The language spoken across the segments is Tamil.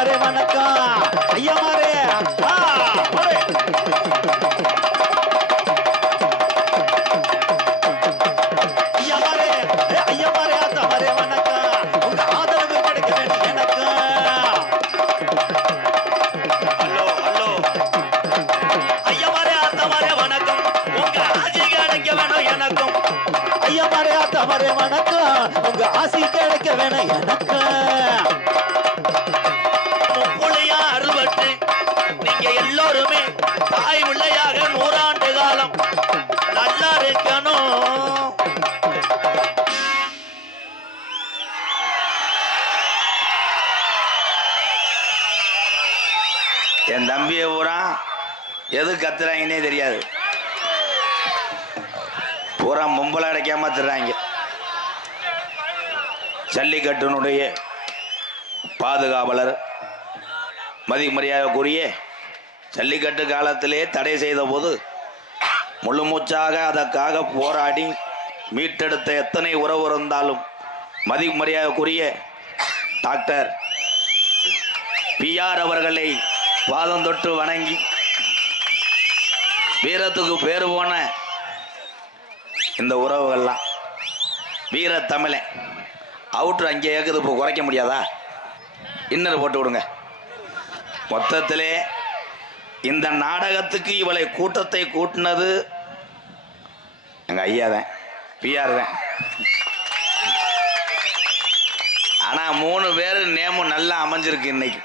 தமரே வணக்கம் ஐயா மாரே தமரே வணக்கம் உங்க ஆசி கிடைக்க வேணும் எனக்கு முப்புளியா அறுபட்டு நீங்க எல்லோருமே தாய் பிள்ளையாக 100 ஆண்டு காலம் நல்லா இருக்கணும். என் தம்பியை பூரா எது கத்துறாங்கன்னே தெரியாது, பூரா மும்பலை அடைக்காம தர்றாங்க. ஜல்லிக்கட்டினுடைய பாதுகாவலர் மதிமரியாதைக்குரிய ஜல்லிக்கட்டு காலத்திலே தடை செய்த போது முழு மூச்சாக அதற்காக போராடி மீட்டெடுத்த எத்தனை உறவு இருந்தாலும் மதிமரியாதைக்குரிய டாக்டர் பிஆர் அவர்களை பாதம் தொட்டு வணங்கி வீரத்துக்கு பேரு போன இந்த உறவுகள்லாம் வீர தமிழன் அவுட்ரு அங்கே ஏக்குது, இப்போ குறைக்க முடியாதா? இன்னர் போட்டு விடுங்க. மொத்தத்திலே இந்த நாடகத்துக்கு இவளை கூட்டத்தை கூட்டினது எங்கள் ஐயா தான், பிஆர் தான். ஆனால் 3 பேர் நேமும் நல்லா அமைஞ்சிருக்கு இன்னைக்கு.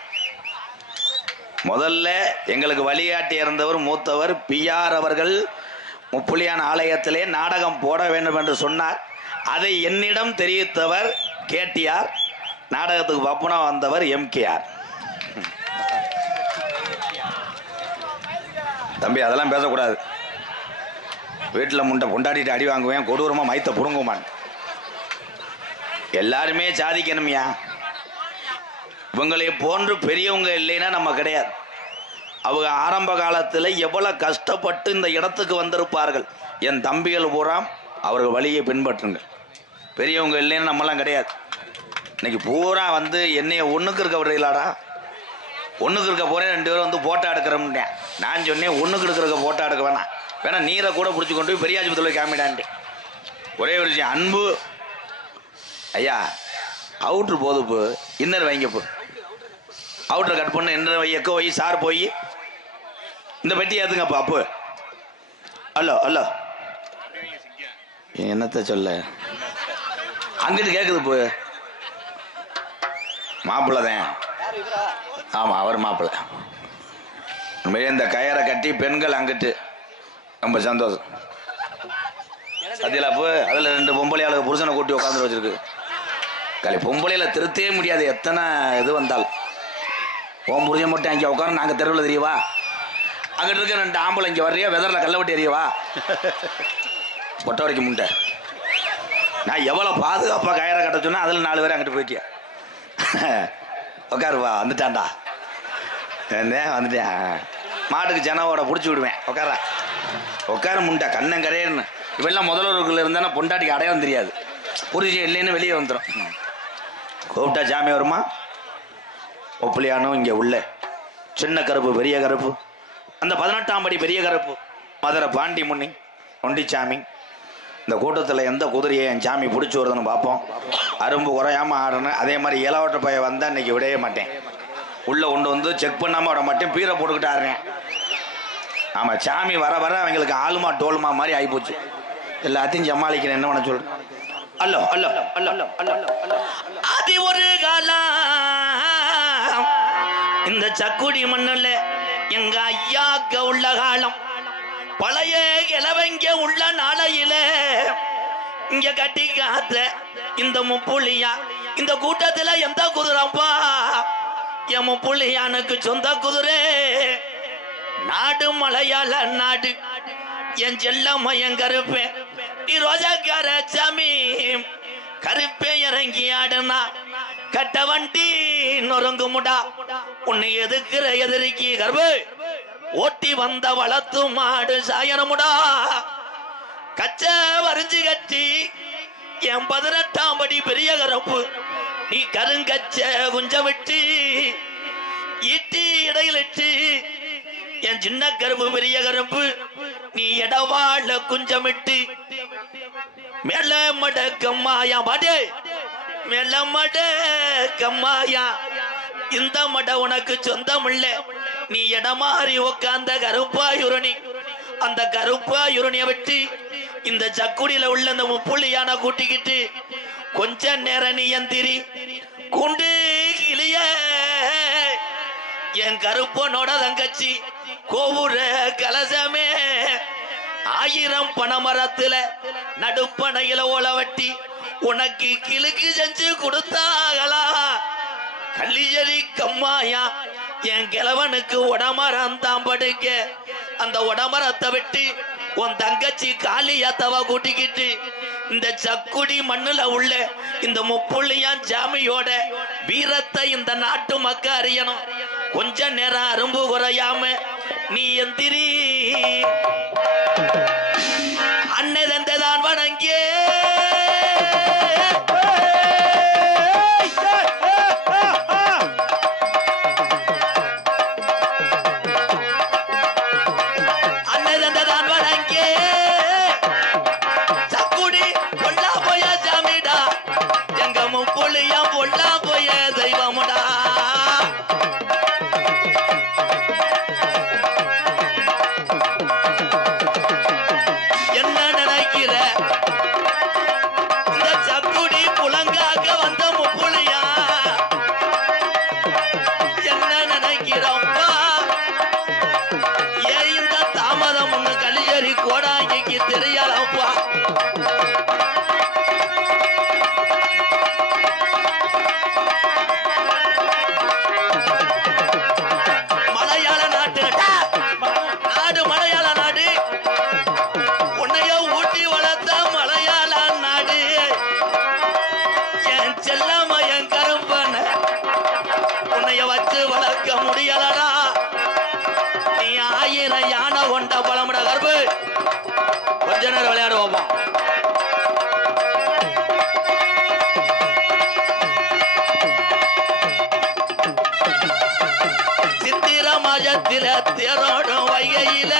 முதல்ல எங்களுக்கு வழிகாட்டி இருந்தவர் மூத்தவர் பிஆர் அவர்கள் முப்புலியான் ஆலயத்திலே நாடகம் போட வேண்டும் என்று சொன்னார். அதை என்னிடம் தெரிவித்தவர் கேடிஆர், நாடகத்துக்கு பப்புனா வந்தவர் எம்கேஆர். தம்பி அதெல்லாம் பேசக்கூடாது, வீட்டில் முண்டை கொண்டாடிட்டு அடி வாங்குவேன், கொடூரமாக மைத்த புடுங்குமான். எல்லாருமே சாதிக்கணும்யா. இவங்களை போன்று பெரியவங்க இல்லைன்னா நம்ம கிடையாது. அவங்க ஆரம்ப காலத்தில் எவ்வளோ கஷ்டப்பட்டு இந்த இடத்துக்கு வந்திருப்பார்கள். என் தம்பிகள் பூரா அவர்கள் வழியை பின்பற்றுங்கள். பெரியவங்க இல்லைன்னு நம்மளாம் கிடையாது. இன்னைக்கு பூரா வந்து என்னைய ஒன்றுக்கு இருக்க விடுறீங்களாடா, ஒன்றுக்கு இருக்க போகிறேன் 2 பேரும் வந்து போட்டோ எடுக்கிறோம்னே. நான் சொன்னேன் ஒன்றுக்கு இருக்கிற போட்டோ எடுக்க வேணாம், வேணா நீரை கூட பிடிச்சி கொண்டு போய் பெரியாஜபத்தில் காமிடான்ட்டு. ஒரே ஒரு விஷயம், அன்பு ஐயா அவுட்ரு போதுப்பு இன்னர் வைங்கப்பு, அவுட்ரு கட் பண்ணு, இன்னர் வை, எக்க வை, சார் போய் இந்த பெட்டி ஏற்றுங்கப்பா. அப்பு ஹலோ ஹலோ என்னத்த சொல்ல, அங்கிட்டு கேட்குது போ, மாப்பிள்ளை தான். ஆமாம் அவர் மாப்பிள்ளை. உண்மையிலே இந்த கயரை கட்டி பெண்கள் அங்கிட்டு ரொம்ப சந்தோஷம். அதில் அப்போ அதில் 2 பொம்பளையாளுக்கு புருஷனை கூட்டி உட்காந்து வச்சிருக்கு. கலை பொம்பளையில் திருத்தவே முடியாது, எத்தனை இது வந்தால். ஓம் புருஷன் மட்டும் அங்கே உட்காந்து நாங்கள் தெருவில் தெரியவா, அங்கிட்டு இருக்க 2 ஆம்பளை இங்கே வர்றியா, வெதரில் கல்லை விட்டு எறியவா, பொட்டை வரைக்கும் முண்டை. நான் எவ்வளோ பாதுகாப்பாக கயிறை கட்ட சொன்னால் அதில் 4 பேர் அங்கிட்டு போயிட்டியா, உட்காருவா வந்துட்டான்டா, வந்துட்டேன். மாட்டுக்கு ஜனவோட பிடிச்சி விடுவேன், உட்கார முண்டா கண்ணங்கரையன்னு. இவெல்லாம் முதல்வருக்குள்ள இருந்தானா பொண்டாட்டிக்கு அடையாளம் தெரியாது, புரிஞ்சு இல்லைன்னு வெளியே வந்துடும். கூப்பிட்டா சாமி வருமா? ஒப்புலியானும் இங்கே உள்ள சின்ன கருப்பு பெரிய கருப்பு, அந்த 18ஆம் படி பெரிய கருப்பு மதுரை பாண்டி முன்னி ஒண்டிச்சாமி. இந்த கூட்டத்தில் எந்த குதிரையை என் சாமி பிடிச்சி வருதுன்னு பார்ப்போம். அரும்பு குறையாமல் ஆடணும். அதே மாதிரி இலவட்ட பைய வந்தால் இன்றைக்கி விடவே மாட்டேன், உள்ளே கொண்டு வந்து செக் பண்ணாமல் விட மாட்டேன், பீரை போட்டுக்கிட்டு ஆடுறேன். ஆமாம், சாமி வர வர அவங்களுக்கு ஆளுமா டோலுமா மாதிரி ஆகிப்போச்சு. எல்லாத்தையும் சமாளிக்கிறேன், என்ன பண்ண சொல்கிறேன். அல்லோ அல்லோ அல்லோ அல்லோ அல்லோ. அது ஒரு காலம் இந்த சக்குடி மண்ணில் எங்க ஐயாக்க உள்ள காலம், பழைய இளவங்க உள்ள நாளையில இங்க கட்டி காத்த இந்த முப்புள்ளியா. இந்த கூட்டத்துல எந்த குதிரைப்பா என் முப்புள்ளியானுக்கு சொந்த குதிரை. நாடு மலையாள நாடு, என் செல்லம்மையன் கருப்பேன், நீ ரோஜாக்கார சாமி கருப்பே இறங்கி ஆடுனா கட்ட வண்டி நொறுங்கு முடா. உன்னை எதுக்குற எதிரிக்கு கருப்பு ஓட்டி வந்த வளர்த்து மாடு சாயனமுடா. கச்ச வரிஞ்சு கட்டி என் 18ஆம் படி பெரிய கருப்பு, நீ கருங்கச்ச குஞ்ச விட்டு சின்ன கருப்பு பெரிய கருப்பு நீ இடவாழ குஞ்சமிட்டு மேல மட கம்மாயா பாடே மேல மட கம்மாயா இந்த மட உனக்கு சொந்தம் இல்ல நீ இடமாறி உட்கார்ந்த கருப்பாயுரணி அந்த கருப்பாயுரணிய விட்டு இந்த சக்குடியில உள்ள அந்த முப்புள்ளியான கூட்டிக்கிட்டு கொஞ்ச நேரம் நீ எந்திரி குண்டு கிளிய என் கருப்பனோட தங்கச்சி கோபுர கலசமே 1000 பனைமரத்துல நடுப்பனையில ஓலவட்டி உனக்கு கிழக்கு செஞ்சு கொடுத்தாங்களா கல்லியரி கம்மாயா என் கிழவனுக்கு உடமரம் தான் படுக்க அந்த உடமரத்தை விட்டு உன் தங்கச்சி காளியாத்தவ கூட்டிக்கிட்டு இந்த சக்குடி மண்ணுல உள்ள இந்த முப்புள்ளியான் ஜாமியோட வீரத்தை இந்த நாட்டு மக்க அறியணும் கொஞ்ச நேரம் அரும்பு குறையாம நீ எந்திரி அன்னை தந்தைதான் வணங்கே தேரோடும் வைகையில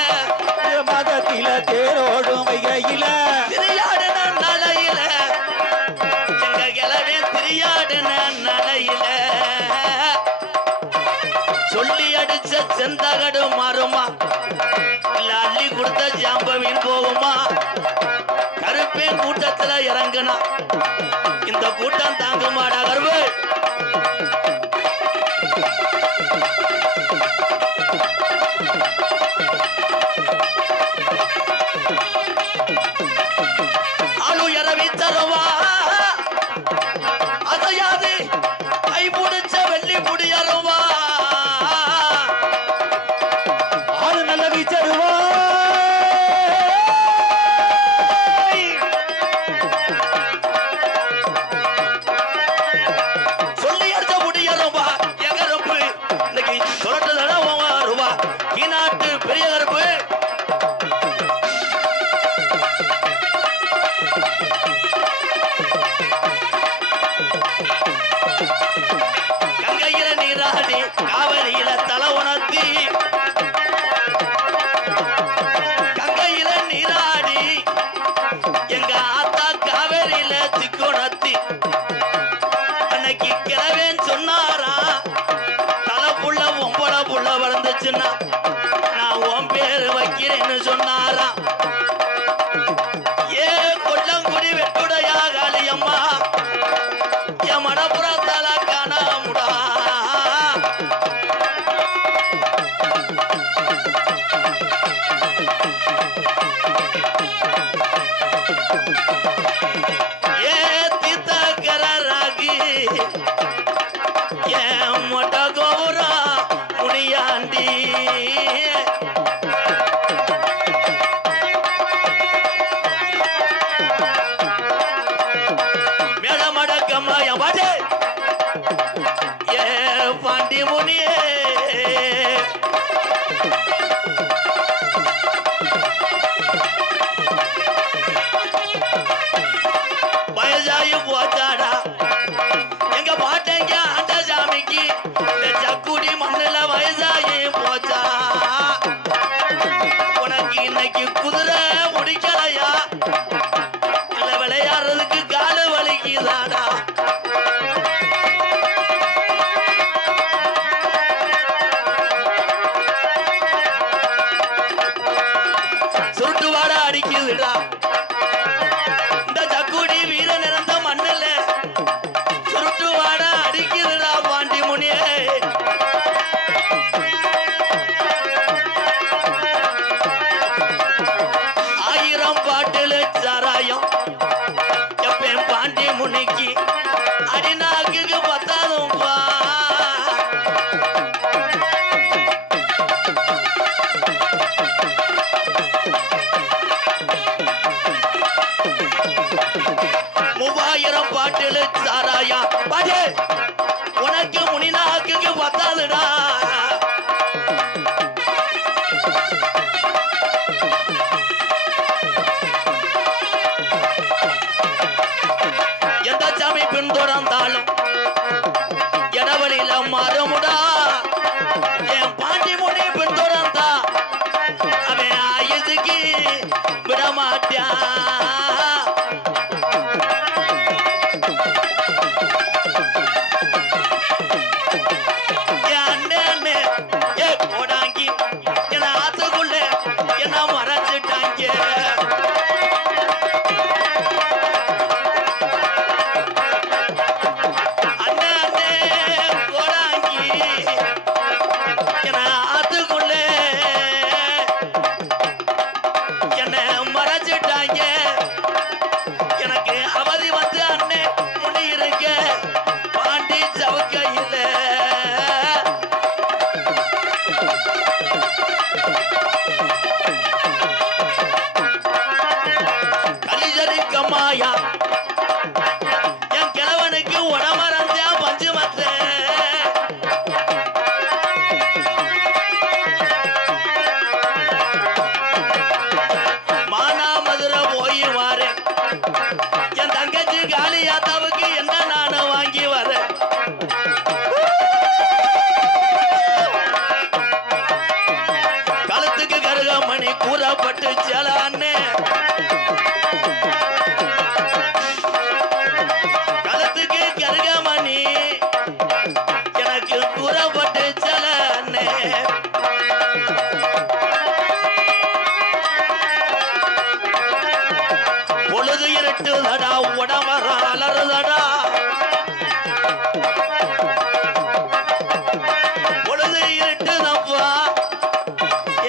மதத்தில தேரோடும் வைகையில திரியாடுன நலையில எங்க கிளவே திரியாடுன நலையில சொல்லி அடிச்ச செந்தகடு மாறுமா இல்ல அள்ளி கொடுத்த ஜாம்பவின் போகுமா கருப்பேன் கூட்டத்துல இறங்குனா இந்த கூட்டம் தாங்குமாடா கருப்பு நான் உன் பேரு வைக்கிறேன்னு சொன்னாரா ஏ கொல்லங்குடி வெட்டுடையா காளியம்மா என் மடப்புறத்தால காணாமுடா ஏ தீர்த்தக்கராகி என் மொட்ட கோபுரா முடியாண்டி பாண்டி முனியே வயசாயி போச்சாடா எங்க பாட்டங்க அந்த சாமிக்கு இந்த சக்குடி மண்ணுல வயசாயி போச்சா மாறுமுடா என் பாண்டி முனி பின்தொடர்ந்தா அவன் ஆயுதுக்கு விடமாட்டான் என் கிழவனுக்கு உடமறந்த பஞ்சு மத்த மானாமதுரை போய் வாரு என் தங்கச்சி காளியாத்தாவுக்கு என்ன நானு வாங்கி வர கழுத்துக்கு கருகமணி கூறப்பட்டு செலான்னு பொழுது இருட்டுதடா உடமர அலறுதடா பொழுது இருட்டுதப்பா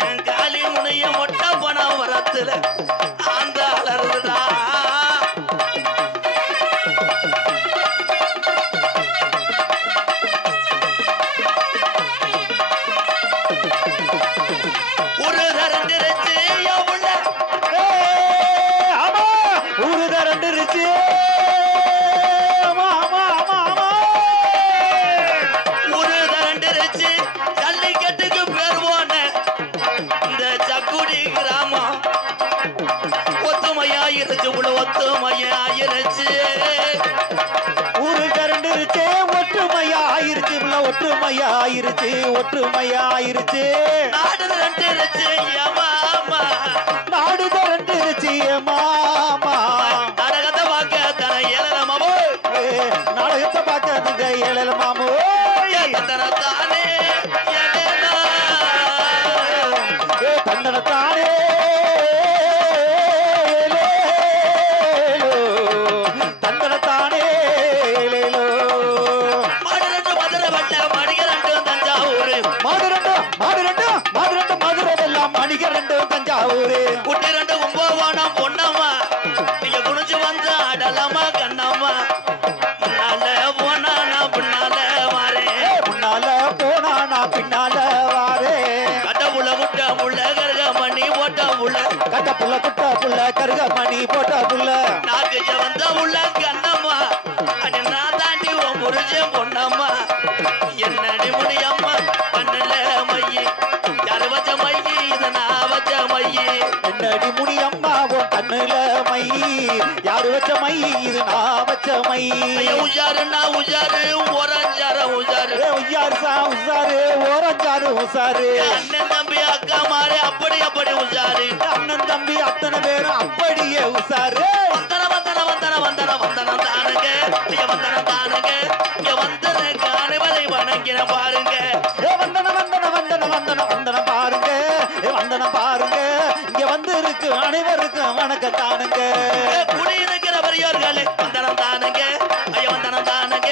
என் காலி முனைய மொட்டை பணம் வரத்துல அந்த அலறுதடா ஒற்றுமையாயிருச்சு ஒற்றுமையாயிருச்சு நாடு ரெண்டுருச்சு மாமா நாடு ரெண்டுருச்சு மாமா நாடகத்தை பார்க்க தன ஏழல மாமோ நாடகத்தை பார்க்க ஏழல மாமோ தந்தனத்தானே தந்தனத்தானே குட்டி ரெண்டு கும்பகோணம் பொன்னம்மா நீங்க குடிச்சு வந்து அடலமா கண்ணம்மா முன்னால போனா நான் பின்னால வாரேன் முன்னால போனா நான் பின்னால வாரேன் கட்ட புள்ள குட்ட புள்ள கருகமணி போட்ட புள்ள கட்ட புள்ள குட்ட புள்ள கருகமணி போட்ட புள்ள நாக்கு வந்த புள்ள கண்ணம்மா அடி நான் தாண்டி உன் புரிஞ்சேன் பொன்னம்மா என்னடி முடியம்மா கண்ணுல மையி யாரு வச்ச மையி இதை நான் வச்ச மையி என்னடி முடியம்மா உன் கண்ணுல மை யாரு வச்ச மை இது நான் வச்ச மை உஜாரு நான் உஜாரு ஓரஞ்சார உஜாரு உஜாரு சா உசாரு ஓரஞ்சாரு உசாரு அண்ணன் தம்பி அக்கா மாறே அப்படி அப்படி உஜாரு அண்ணன் தம்பி அத்தனை பேரும் அப்படியே உசாரு வந்தன வந்தன வந்தன வந்தன வந்தனம் தானுங்க வந்தனம் தானுங்க இங்க வந்தன அனைவரை வணங்கின பாருங்க வந்தன வந்தன வந்தன வந்தன வந்தன பாருங்க வந்தன பாருங்க இங்க வந்து இருக்கு அனைவருக்கும் வணக்கத்தானுங்க குடியிருக்கிற பெரியோர்களே வந்தனம் தானுங்க ஐயா வந்தனம் தானுங்க